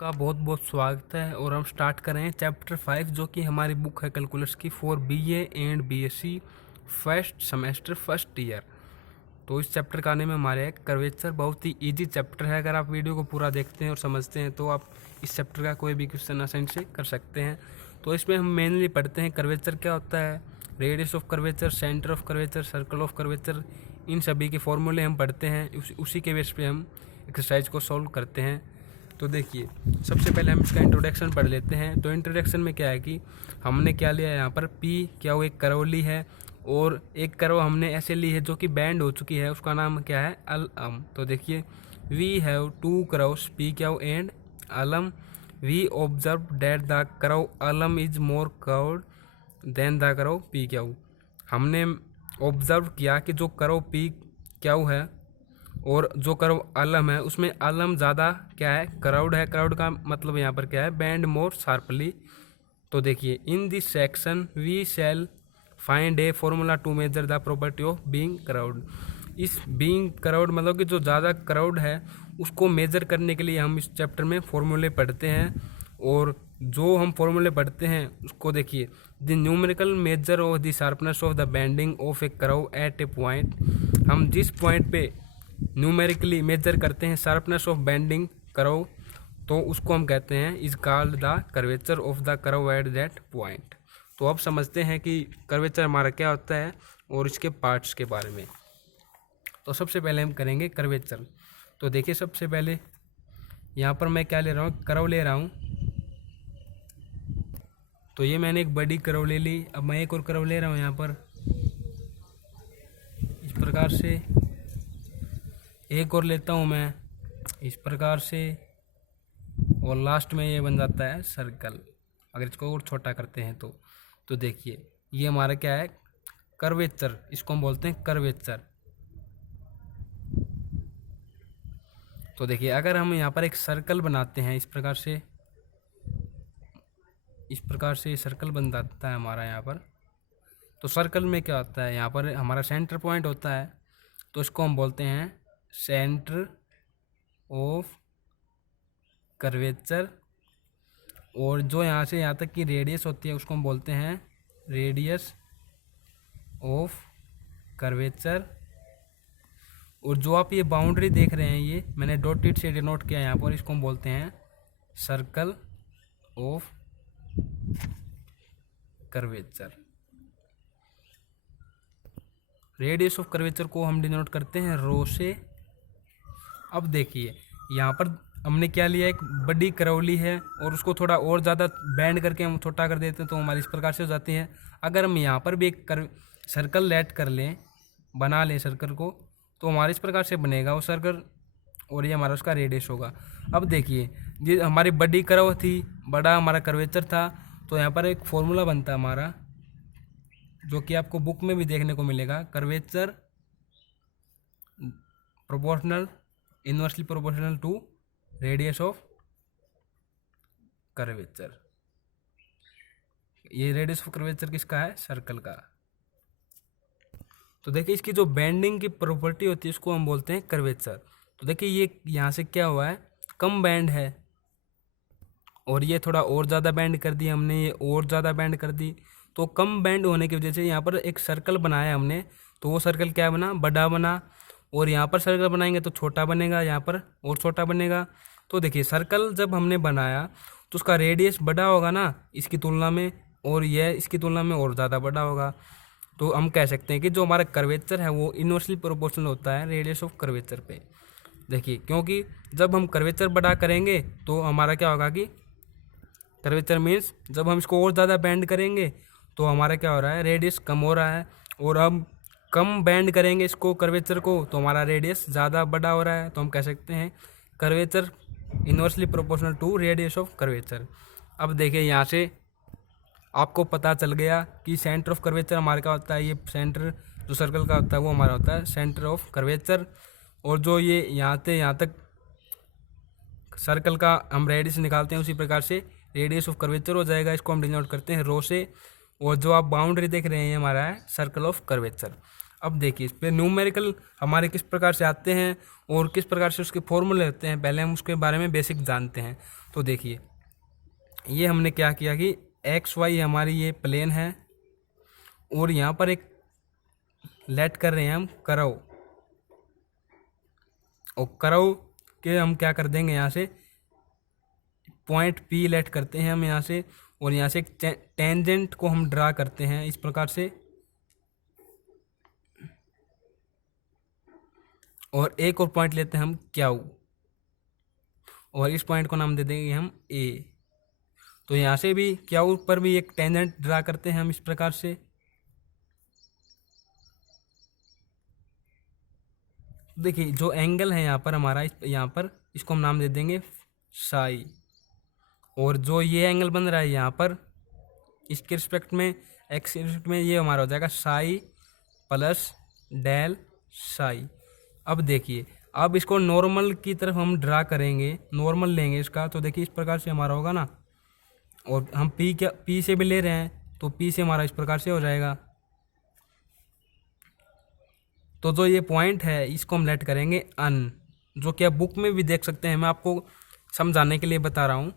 का बहुत बहुत स्वागत है और हम स्टार्ट कर रहे हैं चैप्टर 5 जो कि हमारी बुक है कैलकुलस की for BA and BSc first semester first year. तो इस चैप्टर का नेम हमारे कर्वेचर बहुत ही इजी चैप्टर है। अगर आप वीडियो को पूरा देखते हैं और समझते हैं तो आप इस चैप्टर का कोई भी क्वेश्चन आसानी से कर सकते हैं। तो इसमें हम मेनली पढ़ते हैं कर्वेचर क्या होता है, radius of curvature, centre of curvature, circle of curvature, इन सभी के फॉर्मूले हम पढ़ते हैं। उसी के बेस पे हम एक्सरसाइज को सॉल्व करते हैं। तो देखिए, सबसे पहले हम इसका इंट्रोडक्शन पढ़ लेते हैं। तो इंट्रोडक्शन में क्या है कि हमने क्या लिया है यहाँ पर, पी क्या वो एक कर्व ली है और एक कर्व हमने ऐसे ली है जो कि बैंड हो चुकी है, उसका नाम क्या है अलम। तो देखिए, we have two curves P क्या वो एंड अलम। We observe that the curve अलम is more curved than the curve P क्या वो। हमने ऑब्जर्व किया कि जो कर्व पी क्या वो है और जो कर्व अलम है उसमें अलम ज़्यादा क्या है कर्व्ड है। कर्व्ड का मतलब यहाँ पर क्या है, बैंड मोर शार्पली। तो देखिए, in this section we shall find a formula to measure the property of being curved. इस बीइंग कर्व्ड मतलब कि जो ज़्यादा कर्व्ड है उसको मेजर करने के लिए हम इस चैप्टर में फॉर्मूले पढ़ते हैं। और जो हम फॉर्मूले पढ़ते हैं उसको देखिए, the numerical measure of the sharpness of the bending of A curve at A point. हम जिस पॉइंट पे न्यूमेरिकली मेजर करते हैं शार्पनेस ऑफ बेंडिंग कर्व, तो उसको हम कहते हैं is called the curvature of the curve at that point. तो अब समझते हैं कि कर्वेचर हमारा क्या होता है और इसके पार्ट्स के बारे में। तो सबसे पहले हम करेंगे कर्वेचर। तो देखिए, सबसे पहले यहाँ पर मैं क्या ले रहा हूँ, कर्व ले रहा हूँ। तो ये मैंने एक बड़ी कर्व ले ली। अब मैं एक और कर्व ले रहा हूँ यहाँ पर इस प्रकार से, एक और लेता हूँ मैं इस प्रकार से, और लास्ट में ये बन जाता है सर्कल। अगर इसको और छोटा करते हैं तो देखिए, ये हमारा क्या है कर्वेचर, इसको हम बोलते हैं कर्वेचर। तो देखिए, अगर हम यहाँ पर एक सर्कल बनाते हैं इस प्रकार से सर्कल बन जाता है हमारा यहाँ पर। तो सर्कल में क्या होता है, यहाँ पर हमारा सेंटर पॉइंट होता है, तो इसको हम बोलते हैं सेंटर ऑफ कर्वेचर। और जो यहाँ से यहाँ तक की रेडियस होती है उसको हम बोलते हैं रेडियस ऑफ कर्वेचर। और जो आप ये बाउंड्री देख रहे हैं, ये मैंने डॉटेड से डिनोट किया यहाँ पर, इसको हम बोलते हैं circle of curvature. Radius of curvature को हम डिनोट करते हैं रो से। अब देखिए, यहाँ पर हमने क्या लिया, एक बड़ी कर्व ली है और उसको थोड़ा और ज़्यादा बैंड करके हम छोटा कर देते हैं, तो हमारी इस प्रकार से हो जाती है। अगर हम यहाँ पर भी एक सर्कल लेट कर लें, बना लें सर्कल को, तो हमारे इस प्रकार से बनेगा वो सर्कल, और ये हमारा उसका रेडियस होगा। अब देखिए, ये हमारी बड़ी कर्व थी, बड़ा हमारा कर्वेचर था, तो यहाँ पर एक फॉर्मूला बनता है हमारा, जो कि आपको बुक में भी देखने को मिलेगा, curvature proportional inversely proportional to radius of curvature. ये रेडियस ऑफ कर्वेचर किसका है, सर्कल का। तो देखिए, इसकी जो बेंडिंग की प्रॉपर्टी होती है उसको हम बोलते हैं कर्वेचर। तो देखिए, ये यहाँ से क्या हुआ है, कम बैंड है, और ये थोड़ा और ज़्यादा बैंड कर दी हमने, ये और ज़्यादा बैंड कर दी। तो कम बैंड होने की वजह से यहाँ पर एक सर्कल बनाया हमने, तो वो सर्कल क्या बना, बड़ा बना। और यहाँ पर सर्कल बनाएंगे तो छोटा बनेगा, यहाँ पर और छोटा बनेगा। तो देखिए, सर्कल जब हमने बनाया तो उसका रेडियस बड़ा होगा ना इसकी तुलना में, और यह इसकी तुलना में और ज़्यादा बड़ा होगा। तो हम कह सकते हैं कि जो हमारा कर्वेचर है वो इनवर्सली प्रोपोर्शनल होता है रेडियस ऑफ कर्वेचर पे। देखिए, क्योंकि जब हम कर्वेचर बड़ा करेंगे तो हमारा क्या होगा कि कर्वेचर मीन्स जब हम इसको और ज़्यादा बैंड करेंगे तो हमारा क्या हो रहा है, रेडियस कम हो रहा है। और हम कम बैंड करेंगे इसको कर्वेचर को तो हमारा रेडियस ज़्यादा बड़ा हो रहा है। तो हम कह सकते हैं curvature inversely proportional to radius of curvature. अब देखिए, यहाँ से आपको पता चल गया कि सेंटर ऑफ कर्वेचर हमारे क्या होता है, ये सेंटर जो सर्कल का होता है वो हमारा होता है सेंटर ऑफ कर्वेचर। और जो ये यहाँ से यहाँ तक सर्कल का हम रेडियस निकालते हैं, उसी प्रकार से रेडियस ऑफ कर्वेचर हो जाएगा। इसको हम डिनोट करते हैं रो से। और जो आप बाउंड्री देख रहे हैं हमारा है सर्कल ऑफ कर्वेचर। अब देखिए, इस पर न्यूमेरिकल हमारे किस प्रकार से आते हैं और किस प्रकार से उसके फॉर्मूले होते हैं, पहले हम उसके बारे में बेसिक जानते हैं। तो देखिए ये हमने क्या किया कि एक्स वाई हमारी ये प्लेन है और यहाँ पर एक लेट कर रहे हैं हम करव, और करव के हम क्या कर देंगे यहाँ से पॉइंट पी लेट करते हैं हम यहाँ से, और यहाँ से एक टेंजेंट को हम ड्रा करते हैं इस प्रकार से, और एक और पॉइंट लेते हैं हम क्यू, और इस पॉइंट को नाम दे देंगे हम ए। तो यहाँ से भी क्यू पर भी एक टेंजेंट ड्रा करते हैं हम इस प्रकार से। देखिए जो एंगल है यहाँ पर हमारा यहाँ पर इसको हम नाम दे देंगे साई, और जो ये एंगल बन रहा है यहाँ पर इसके रिस्पेक्ट में एक्स के रिस्पेक्ट में ये हमारा हो जाएगा साई प्लस डेल साई। अब देखिए अब इसको नॉर्मल की तरफ हम ड्रा करेंगे, नॉर्मल लेंगे इसका, तो देखिए इस प्रकार से हमारा होगा ना, और हम पी से भी ले रहे हैं तो पी से हमारा इस प्रकार से हो जाएगा। तो जो ये पॉइंट है इसको हम लेट करेंगे अन, जो कि आप बुक में भी देख सकते हैं, मैं आपको समझाने के लिए बता रहा हूँ।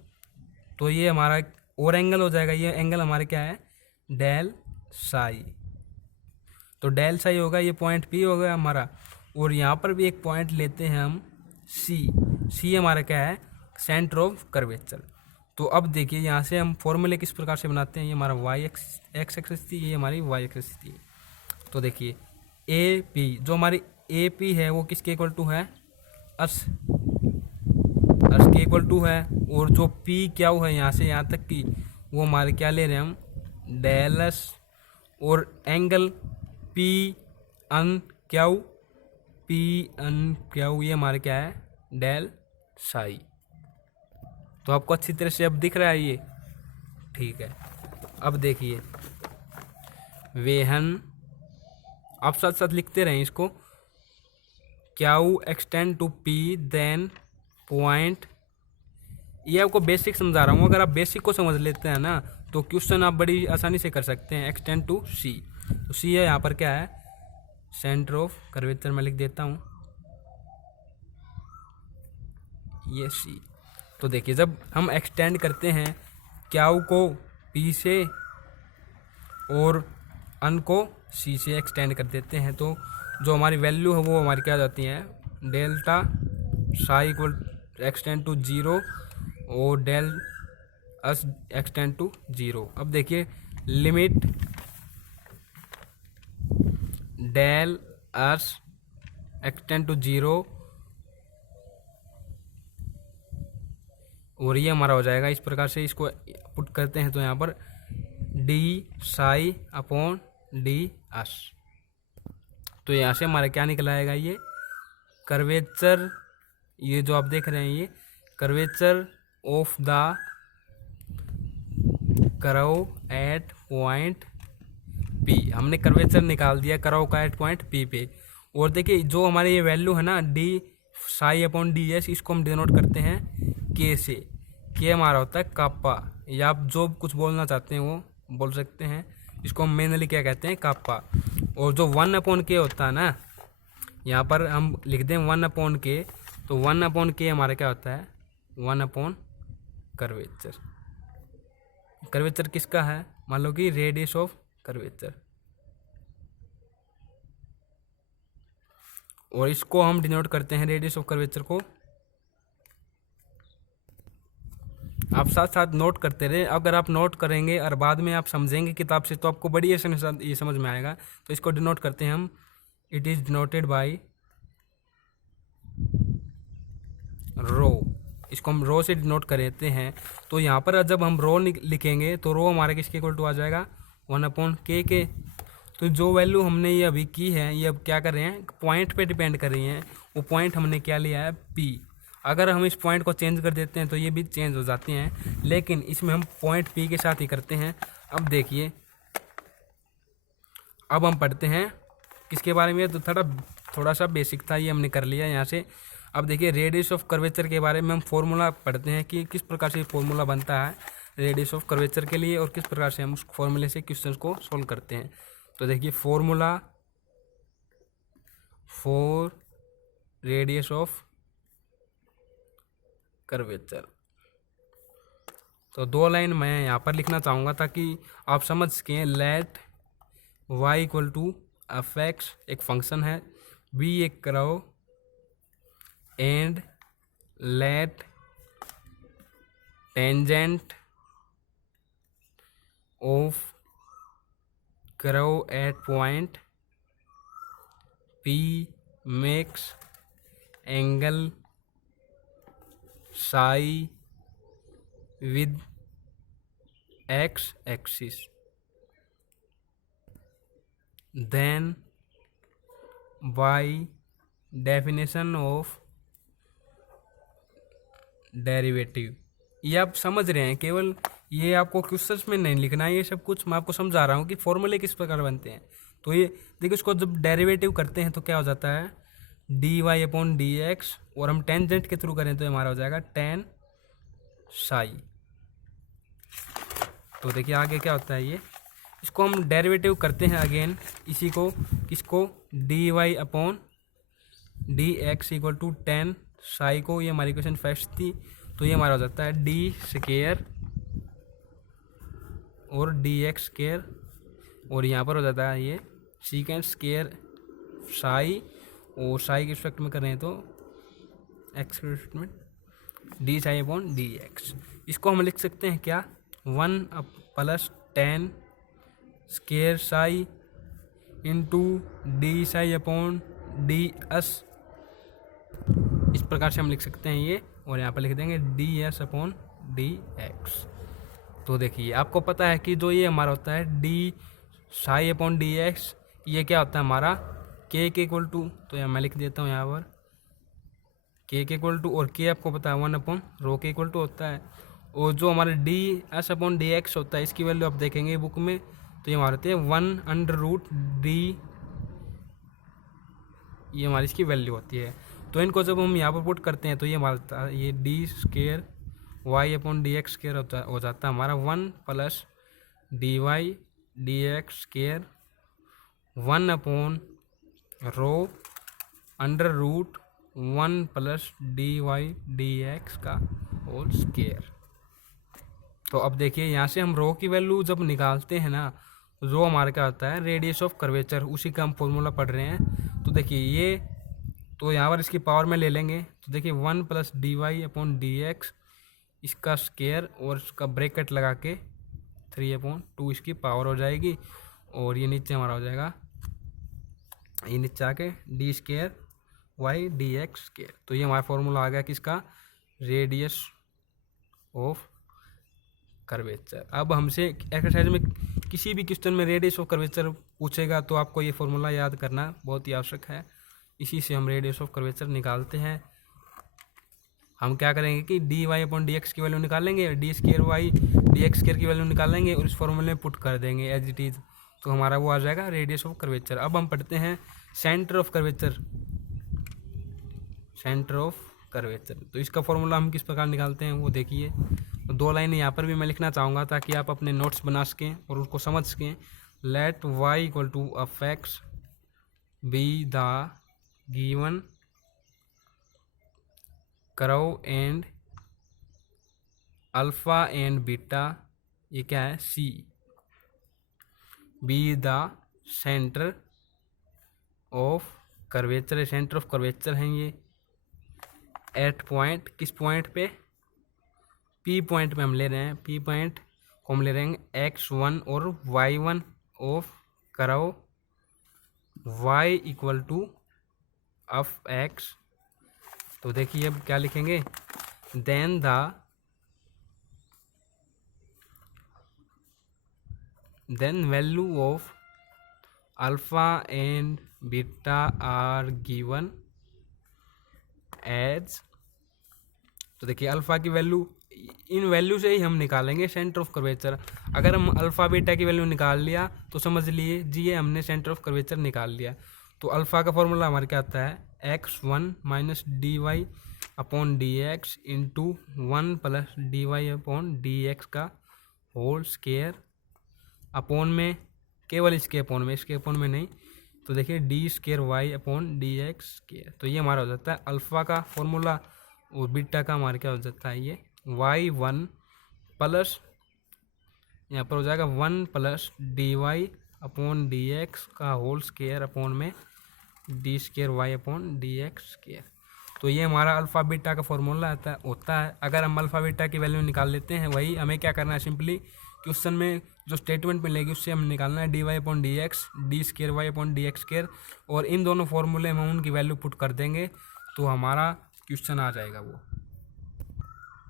तो ये हमारा और एंगल हो जाएगा, ये एंगल हमारे क्या है डेल साई, तो डेल साई होगा, ये पॉइंट पी हो गया हमारा। और यहाँ पर भी एक पॉइंट लेते हैं हम सी हमारा क्या है सेंटर ऑफ कर्वेचर। तो अब देखिए यहाँ से हम फॉर्मूले किस प्रकार से बनाते हैं, ये हमारा वाई एक्स एक्सिस थी, ये हमारी वाई एक्सिस थी। तो देखिए ए पी, जो हमारी ए पी है वो किसके इक्वल टू है अस के इक्वल टू है, और जो पी क्या है यहाँ से यहाँ तक की वो हमारे क्या ले रहे हैं हम डेल एस, और एंगल पी अन क्यू ये हमारे क्या है डेल साई। तो आपको अच्छी तरह से अब दिख रहा है ये, ठीक है। अब देखिए वेहन आप साथ साथ लिखते रहें इसको, Q extend to P then point, ये आपको बेसिक समझा रहा हूँ, अगर आप बेसिक को समझ लेते हैं ना तो क्वेश्चन आप बड़ी आसानी से कर सकते हैं। एक्सटेंड टू सी, तो सी है यहाँ पर क्या है सेंटर ऑफ कर्वेचर, मैं लिख देता हूँ ये सी। तो देखिए जब हम एक्सटेंड करते हैं क्यू को पी से और अन को सी से एक्सटेंड कर देते हैं, तो जो हमारी वैल्यू है वो हमारी क्या जाती है delta psi equal extend to zero और del s extend to zero. अब देखिए limit del s extend to zero, और ये हमारा हो जाएगा इस प्रकार से, इसको पुट करते हैं तो यहाँ पर डी साई अपॉन डी अस। तो यहाँ से हमारा क्या निकल आएगा ये कर्वेचर, ये जो आप देख रहे हैं ये curvature of the curve at point P, हमने कर्वेचर निकाल दिया कर्व का एट पॉइंट पी पे। और देखिए जो हमारी ये वैल्यू है ना D psi upon D S, इसको हम डिनोट करते हैं के से, के हमारा होता है काप्पा, या आप जो कुछ बोलना चाहते हैं वो बोल सकते हैं, इसको हम मेनली क्या कहते हैं काप्पा। और जो 1 अपॉन के होता है ना, यहाँ पर हम लिख दें 1 अपॉन के, तो 1 अपॉन के हमारा क्या होता है 1 अपॉन कर्वेचर। कर्वेचर किसका है, मान लो कि रेडियस ऑफ कर्वेचर, और इसको हम डिनोट करते हैं रेडियस ऑफ कर्वेचर को। आप साथ साथ नोट करते रहे, अगर आप नोट करेंगे और बाद में आप समझेंगे किताब से तो आपको बड़ी ये समझ में आएगा। तो इसको डिनोट करते हैं हम, इट इज डिनोटेड बाय रो, इसको हम रो से डिनोट करते हैं। तो यहाँ पर जब हम रो लिखेंगे तो रो हमारे किसके इक्वल टू आ जाएगा 1 अपॉन के। तो जो वैल्यू हमने ये अभी की है ये अब क्या कर रहे हैं पॉइंट पे डिपेंड कर रही हैं, वो पॉइंट हमने क्या लिया है पी। अगर हम इस पॉइंट को चेंज कर देते हैं तो ये भी चेंज हो जाती हैं, लेकिन इसमें हम पॉइंट पी के साथ ही करते हैं। अब देखिए अब हम पढ़ते हैं किसके बारे में, तो थोड़ा सा बेसिक था ये हमने कर लिया यहाँ से। अब देखिए रेडियस ऑफ कर्वेचर के बारे में हम फॉर्मूला पढ़ते हैं कि किस प्रकार से फॉर्मूला बनता है रेडियस ऑफ कर्वेचर के लिए, और किस प्रकार से हम उस फॉर्मूले से क्वेश्चन को सोल्व करते हैं। तो देखिए formula for radius of curvature, तो 2 लाइन मैं यहाँ पर लिखना चाहूँगा ताकि आप समझ सकें। Let y equal to f x एक फंक्शन है, बी एक curve, and let tangent of curve at point P makes angle psi with x axis, then by definition of derivative. ये आप समझ रहे हैं, केवल ये आपको क्वेश्चंस में नहीं लिखना है, ये सब कुछ मैं आपको समझा रहा हूँ कि फॉर्मूले किस प्रकार बनते हैं। तो ये देखिए, उसको जब डेरिवेटिव करते हैं तो क्या हो जाता है, d y upon d x, और हम टेंजेंट के थ्रू करें तो हमारा हो जाएगा टेन साई। तो देखिए आगे क्या होता है, ये इसको हम डेरिवेटिव करते हैं अगेन, इसी को इसको d y upon d x equal to tan psi को, ये हमारी इक्वेशन फर्स्ट थी, तो ये हमारा हो जाता है डी स्केयर और डी एक्स स्केयर, और यहाँ पर हो जाता है ये सीकेंड स्केयर साई, और साई के रिस्पेक्ट में करें तो एक्स के रिस्पेक्ट में D psi upon d x. इसको हम लिख सकते हैं क्या, 1 plus 10 square psi into D psi upon D S, इस प्रकार से हम लिख सकते हैं ये, और यहाँ पर लिख देंगे D S upon d x. तो देखिए आपको पता है कि जो ये हमारा होता है D psi upon d x, ये क्या होता है हमारा के इक्वल टू, तो यहाँ मैं लिख देता हूँ यहाँ पर के इक्वल टू, और के आपको पता है 1 अपॉन रो के इक्वल टू होता है, और जो हमारा D S upon d x होता है इसकी वैल्यू आप देखेंगे बुक में, तो ये हमारे होते हैं 1/√d, ये हमारी इसकी वैल्यू होती है। तो इनको जब हम यहाँ पर पुट करते हैं तो ये हमारा ये d square y upon d x square हो जाता है हमारा 1 plus d y d x square 1 upon rho √1 plus d y d x का होल स्केयर। तो अब देखिए यहाँ से हम रो की वैल्यू जब निकालते हैं ना, रो हमारे क्या होता है, रेडियस ऑफ कर्वेचर, उसी का हम फॉर्मूला पढ़ रहे हैं। तो देखिए ये, तो यहाँ पर इसकी पावर में ले लेंगे, तो देखिए 1 plus d y upon d x इसका स्केयर, और इसका ब्रैकेट लगा के 3/2 इसकी पावर हो जाएगी, और ये नीचे हमारा हो जाएगा, ये नीचे आके d square y d x square. तो ये हमारा फॉर्मूला आ गया किसका, रेडियस ऑफ कर्वेचर। अब हमसे एक्सरसाइज में किसी भी क्वेश्चन में रेडियस ऑफ कर्वेचर पूछेगा तो आपको ये फॉर्मूला याद करना बहुत ही आवश्यक है, इसी से हम रेडियस ऑफ कर्वेचर निकालते हैं। हम क्या करेंगे कि d y upon d x की वैल्यू निकालेंगे, d square y d x square की वैल्यू निकालेंगे, और इस फॉर्मूले में पुट कर देंगे एज इट इज़, तो हमारा वो आ जाएगा रेडियस ऑफ कर्वेचर। अब हम पढ़ते हैं centre of curvature, centre of curvature. तो इसका फॉर्मूला हम किस प्रकार निकालते हैं वो देखिए। तो 2 लाइन यहाँ पर भी मैं लिखना चाहूँगा ताकि आप अपने नोट्स बना सकें और उसको समझ सकें। Let y equal to f x be the given curve and alpha and beta, ये क्या है C, be the centre of curvature, centre of curvature हैं ये, एट पॉइंट, किस पॉइंट पे, पी पॉइंट पे हम ले रहे हैं, पी पॉइंट को हम ले रहे हैं x1 और y1 of curve y equal to f x. तो देखिए अब क्या लिखेंगे, then value of alpha and beta are given as, तो देखिए अल्फा की वैल्यू, इन वैल्यू से ही हम निकालेंगे सेंटर ऑफ कर्वेचर। अगर हम अल्फा बीटा की वैल्यू निकाल लिया तो समझ लीजिए हमने सेंटर ऑफ कर्वेचर निकाल लिया। तो अल्फा का फॉर्मूला हमारे क्या आता है, x1 minus d y upon d x into 1 plus d y upon d x का होल स्केयर, अपॉन में केवल इसके अपॉन में, इसके अपॉन में नहीं। तो देखिए d square y upon d x square, तो ये हमारा हो जाता है अल्फ़ा का फॉर्मूला, और बीटा का हमारा क्या हो जाता है ये y1 प्लस यहाँ पर हो जाएगा 1 plus d y upon d x का होल स्क्वायर अपॉन में d square y upon d x square. तो ये हमारा अल्फ़ा बीटा का फॉर्मूला होता है। अगर हम अल्फ़ा बीटा की वैल्यू निकाल लेते हैं, वही हमें क्या करना है, सिंपली क्वेश्चन में जो स्टेटमेंट मिलेगी उससे हम निकालना है d y upon d x d square y upon d x square, और इन दोनों फार्मूले में उनकी वैल्यू पुट कर देंगे तो हमारा क्वेश्चन आ जाएगा, वो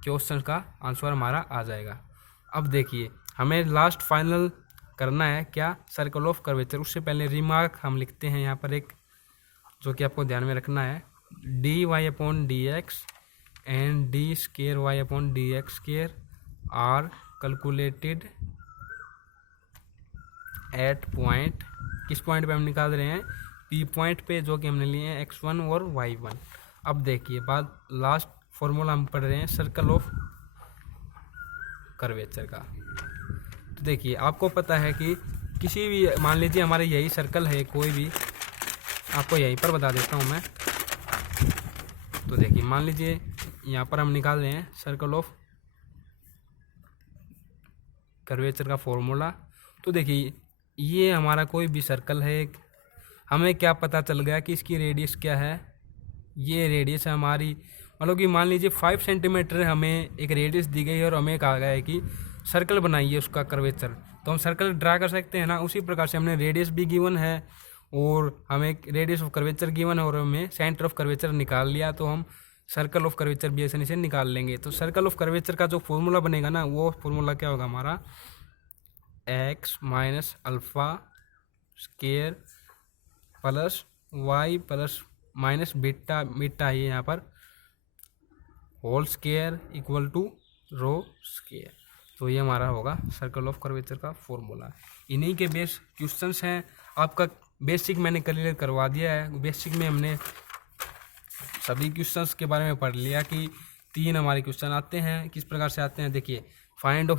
क्वेश्चन का आंसर हमारा आ जाएगा। अब देखिए हमें लास्ट फाइनल करना है क्या, सर्कल ऑफ कर्वेचर। उससे पहले रिमार्क हम लिखते हैं यहाँ पर एक, जो कि आपको ध्यान में रखना है, d y upon d x and d square y upon d x square are calculated at point, किस पॉइंट पे हम निकाल रहे हैं, पी पॉइंट पे, जो कि हमने लिए हैं x1 और y1। अब देखिए बाद लास्ट फॉर्मूला हम पढ़ रहे हैं सर्कल ऑफ कर्वेचर का। तो देखिए आपको पता है कि किसी भी, मान लीजिए हमारे यही सर्कल है कोई भी, आपको यहीं पर बता देता हूँ मैं। तो देखिए मान लीजिए यहाँ पर हम निकाल रहे हैं सर्कल ऑफ कर्वेचर का फॉर्मूला। तो देखिए ये हमारा कोई भी सर्कल है, हमें क्या पता चल गया कि इसकी रेडियस क्या है, ये रेडियस है हमारी, मतलब कि मान लीजिए 5 सेंटीमीटर हमें एक रेडियस दी गई है और हमें कहा गया है कि सर्कल बनाइए उसका कर्वेचर। तो हम सर्कल ड्रा कर सकते हैं ना, उसी प्रकार से हमने रेडियस भी गिवन है और हमें रेडियस ऑफ कर्वेचर गिवन है और हमें सेंटर ऑफ कर्वेचर निकाल लिया, तो हम सर्कल ऑफ कर्वेचर भी आसानी से निकाल लेंगे। तो सर्कल ऑफ कर्वेचर का जो फॉर्मूला बनेगा ना, वो फॉर्मूला क्या होगा हमारा, x minus alpha square plus y plus minus beta, beta है यहाँ पर, whole square equal to rho square. तो ये हमारा होगा सर्कल ऑफ कर्वेचर का फॉर्मूला। इन्हीं के बेस क्वेश्चंस हैं। आपका बेसिक मैंने क्लियर करवा दिया है। बेसिक में हमने सभी क्वेश्चंस के बारे में पढ़ लिया कि 3 हमारे क्वेश्चन आते हैं, किस प्रकार से आते हैं। देखिए फाइंड